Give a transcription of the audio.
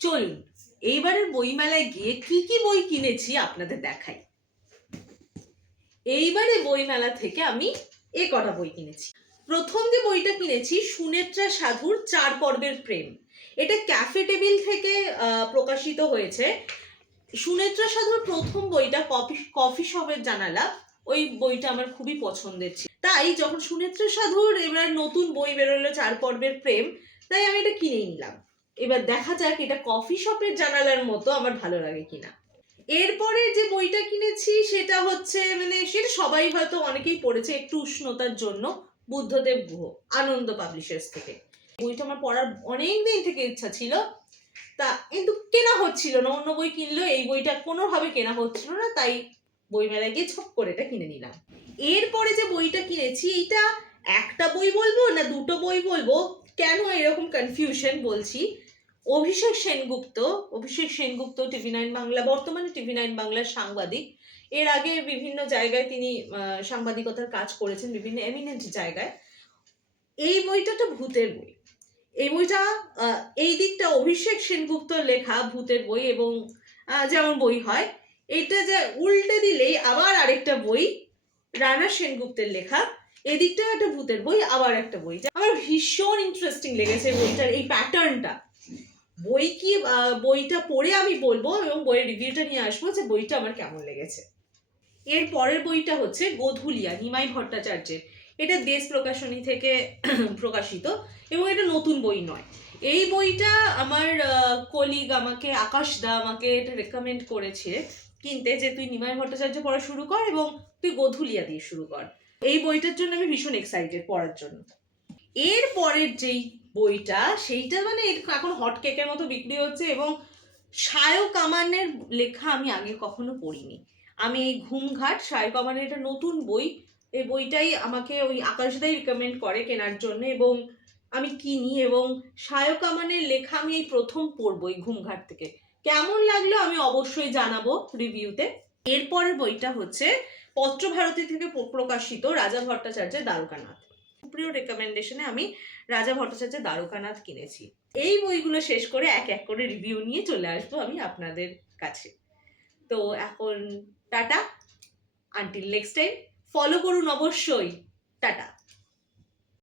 চলুন এইবারের বইমেলায় গিয়ে কি কি বই কিনেছি আপনাদের দেখাই। এইবারে বইমেলা থেকে আমি কটা বই কিনেছি। প্রথম যে বইটা কিনেছি সুনেত্রা সাধুর 4 পর্বের প্রেম। এটা ক্যাফে টেবিল থেকে প্রকাশিত হয়েছে। সুনেত্রা সাধুর প্রথম বইটা কফি শপের জানালা, ওই বইটা আমার খুবই পছন্দের ছিল। তাই যখন সুনেত্রা সাধুর এবার নতুন বই বেরোলো 4 পর্বের প্রেম, তাই আমি এটা কিনেই নিলাম। এবার দেখা যাক এটা কফি শপের জানালার মতো আমার ভালো লাগে কিনা। এরপরে যে বইটা কিনেছি সেটা হচ্ছে সেটা সবাই হয়তো অনেকেই পড়েছে, একটু উষ্ণতার জন্য, বুদ্ধদেব গুহ, আনন্দ পাবলিশার্স থেকে। বইটা আমার পড়ার অনেক দিন থেকে ইচ্ছা ছিল, তা কিন্তু কেনা হচ্ছিল না। অন্য বই কিনলেও এই বইটা কোনোভাবে কেনা হচ্ছিল না, তাই বইমেলায় গিয়ে ছপ করে এটা কিনে নিলাম। এরপরে যে বইটা কিনেছি, এটা একটা বই বলবো না দুটো বই বলবো, কেন এরকম কনফিউশন বলছি। অভিষেক সেনগুপ্ত টিভি9 বাংলা, বর্তমানে টিভি9 বাংলার সাংবাদিক। এর আগে বিভিন্ন জায়গায় তিনি সাংবাদিকতার কাজ করেছেন, বিভিন্ন এমিনেন্ট জায়গায়। এই বইটা তো ভূতের বই। এই বইটা এই দিকটা অভিষেক সেনগুপ্তর লেখা ভূতের বই, এবং যেমন বই হয়, এটা যে উল্টে দিলেই আবার আরেকটা বই রানা সেনগুপ্তের লেখা। এদিকটা একটা ভূতের বই, আবার একটা বই। আমার ভীষণ ইন্টারেস্টিং লেগেছে বইটার এই প্যাটার্নটা। বইটা পড়ে আমি বলবো এবং বইয়ের রিভিউটা নিয়ে আসবো যে বইটা আমার কেমন লেগেছে। এর পরের বইটা হচ্ছে গোধুলিয়া, নিমাই ভট্টাচার্যের। এটা দেশ প্রকাশনী থেকে প্রকাশিত, এবং এটা নতুন বই নয়। এই বইটা আমার কলিগ আকাশ দা আমাকে এটা রেকমেন্ড করেছে কিনতে, যে তুই নিমাই ভট্টাচার্য পড়া শুরু কর এবং তুই গোধুলিয়া দিয়ে শুরু কর। এই বইটার জন্য আমি ভীষণ এক্সাইটেড পড়ার জন্য। এর পরের যেই বইটা, সেইটা এখন হট কেকের মতো বিক্রি হচ্ছে, এবং সায়ক আমানের লেখা আমি আগে কখনো পড়িনি। আমি এই ঘুমঘাট, সায়ক আমানের এটা নতুন বই। এই বইটাই আমাকে ওই আকাশদাই রিকমেন্ড করে কেনার জন্য, এবং আমি কিনি। এবং সায়ক আমানের লেখা আমি এই প্রথম পড়বো এই ঘুমঘাট থেকে। কেমন লাগলো আমি অবশ্যই জানাবো রিভিউতে। এরপরের বইটা হচ্ছে পত্রভারতী থেকে প্রকাশিত রাজা ভট্টাচার্যের দ্বারকানাথ। প্রিয় রেকমেন্ডেশনে আমি রাজা ভট্টাচার্যের দ্বারকানাথ কিনেছি। এই বইগুলো শেষ করে এক এক করে রিভিউ নিয়ে চলে আসবো আমি আপনাদের কাছে। তো এখন tata, until next time. Follow করুন অবশ্যই। টাটা।